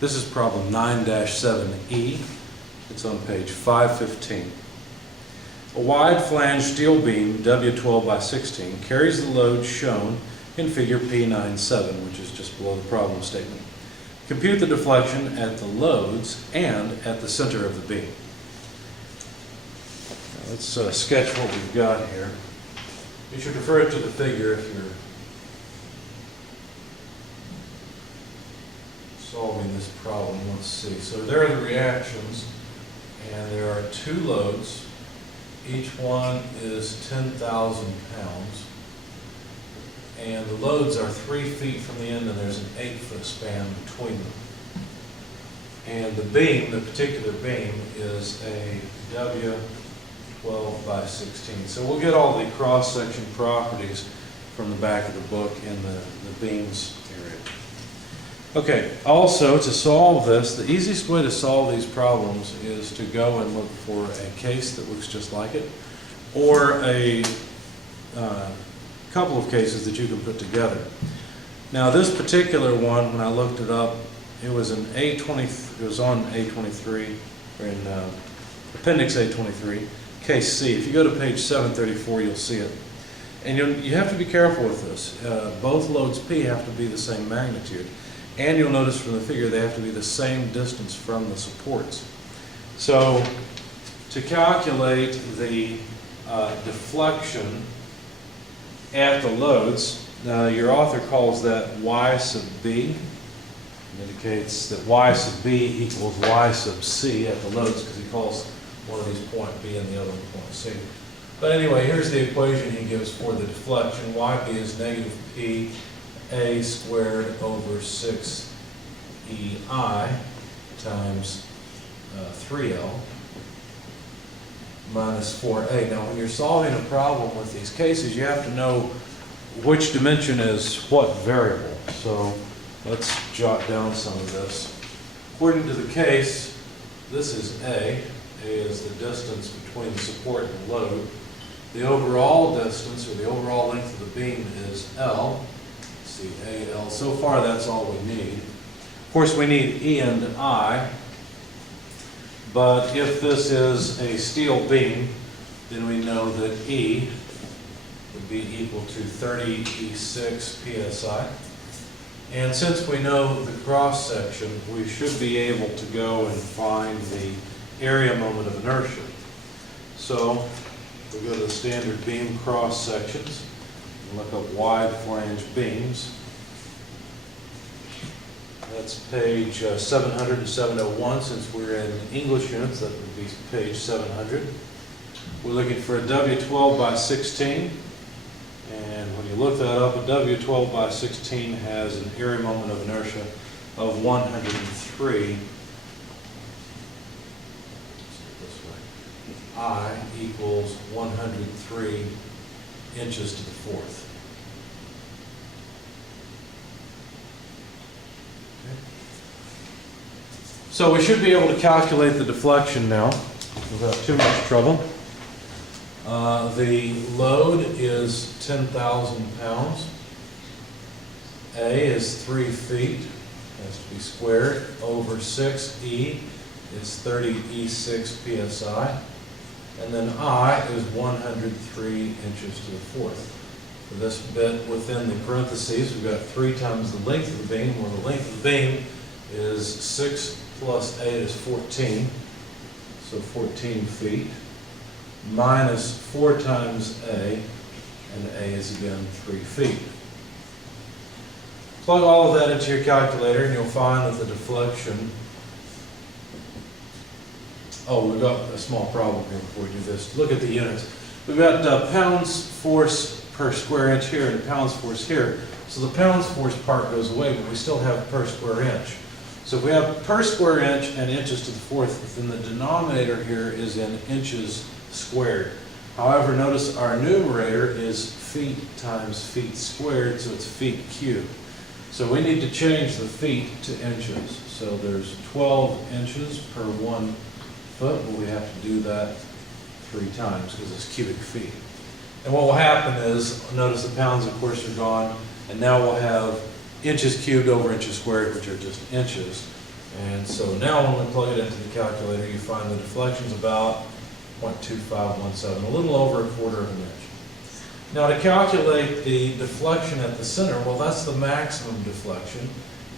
This is problem 9-7E. It's on page 515. A wide flange steel beam, W12 by 16, carries the load shown in figure P97, which is just below the problem statement. Compute the deflection at the loads and at the center of the beam. Now let's sketch what we've got here. You should refer it to the figure if you're solving this problem. Let's see. So there are the reactions, and there are two loads. Each one is 10,000 pounds. And the loads are 3 feet from the end, and there's an 8-foot span between them. And the beam, the particular beam, is a W12 by 16. So we'll get all the cross-section properties from the back of the book in the beams area. Okay, also to solve this, the easiest way to solve these problems is to go and look for a case that looks just like it, or a couple of cases that you can put together. Now this particular one, when I looked it up, it was an it was on A23, or in Appendix A23, Case C. If you go to page 734, you'll see it. And you have to be careful with this. Both loads P have to be the same magnitude. And you'll notice from the figure they have to be the same distance from the supports. So to calculate the deflection at the loads, your author calls that Y sub B. It indicates that Y sub B equals Y sub C at the loads, because he calls one of these point B and the other one point C. But anyway, here's the equation he gives for the deflection. YB is negative P A squared over 6EI times 3L minus 4A. Now when you're solving a problem with these cases, you have to know which dimension is what variable. So let's jot down some of this. According to the case, this is A. A is the distance between the support and the load. The overall distance, or the overall length of the beam, is L. AL. So far, that's all we need. Of course, we need E and I, but if this is a steel beam, then we know that E would be equal to 30 E6 psi. And since we know the cross section, we should be able to go and find the area moment of inertia. So we go to the standard beam cross sections. Look up wide flange beams. That's page 700 and 701. Since we're in English units, that would be page 700. We're looking for a W12 by 16. And when you look that up, a W12 by 16 has an area moment of inertia of 103. I equals 103 inches to the fourth. Okay. So we should be able to calculate the deflection now without too much trouble. The load is 10,000 pounds. A is 3 feet, has to be squared, over 6E is 30 E6 psi. And then I is 103 inches to the fourth. For this bit within the parentheses, we've got 3 times the length of the beam, where the length of the beam is 6 plus 8 is 14, so 14 feet, minus 4 times A, and A is again 3 feet. Plug all of that into your calculator, and you'll find that the deflection. Oh, we've got a small problem here before we do this. Look at the units. We've got pounds force per square inch here and pounds force here. So the pounds force part goes away, but we still have per square inch. So if we have per square inch and inches to the fourth, then the denominator here is in inches squared. However, notice our numerator is feet times feet squared, so it's feet cubed. So we need to change the feet to inches. So there's 12 inches per 1 foot, but we have to do that 3 times because it's cubic feet. And what will happen is, notice the pounds of course are gone, and now we'll have inches cubed over inches squared, which are just inches. And so now when we plug it into the calculator, you find the deflection's about 0.2517, a little over 1/4 of an inch. Now to calculate the deflection at the center, well, that's the maximum deflection,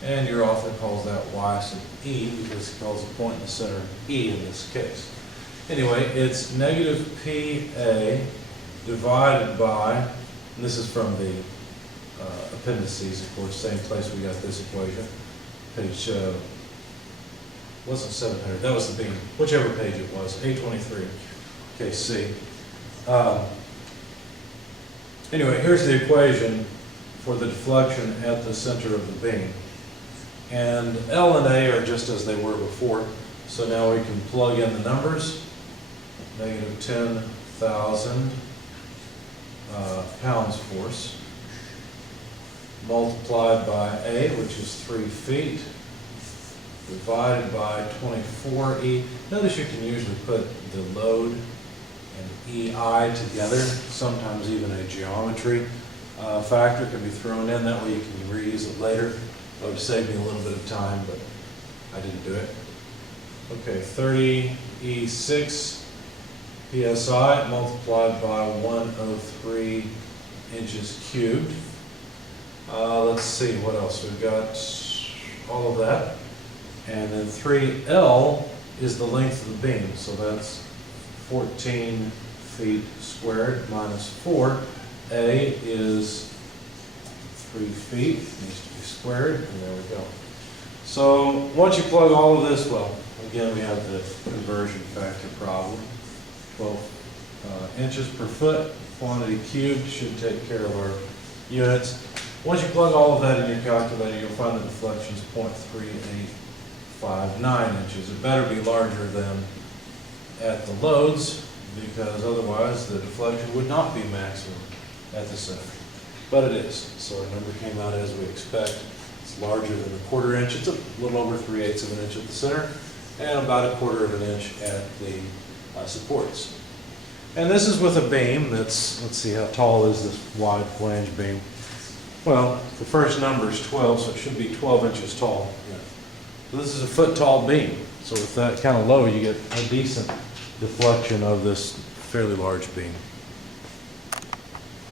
and your author calls that Y sub E because he calls the point in the center E in this case. Anyway, it's negative PA divided by, and this is from the appendices, of course, same place we got this equation, page, wasn't 700, that was the beam, whichever page it was, 823, case C. Anyway, here's the equation for the deflection at the center of the beam. And L and A are just as they were before, so now we can plug in the numbers. Negative 10,000 pounds force, multiplied by A, which is 3 feet, divided by 24E. Notice you can usually put the load and EI together, sometimes even a geometry factor can be thrown in, that way you can reuse it later. It would save me a little bit of time, but I didn't do it. Okay, 30E6 PSI multiplied by 103 inches cubed. Let's see, what else? We've got all of that. And then 3L is the length of the beam, so that's 14 feet squared minus 4. A is 3 feet, needs to be squared, and there we go. So once you plug all of this, well, again, we have the conversion factor problem. 12 inches per foot, quantity cubed should take care of our units. Once you plug all of that in your calculator, you'll find the deflection is 0.3859 inches. It better be larger than at the loads, because otherwise the deflection would not be maximum at the center. But it is, so our number came out as we expect. It's larger than 1/4 inch. It's a little over 3/8 of an inch at the center, and about 1/4 of an inch at the supports. And this is with a beam that's, let's see, how tall is this wide flange beam? Well, the first number is 12, so it should be 12 inches tall. So this is a foot tall beam. So with that kind of low, you get a decent deflection of this fairly large beam.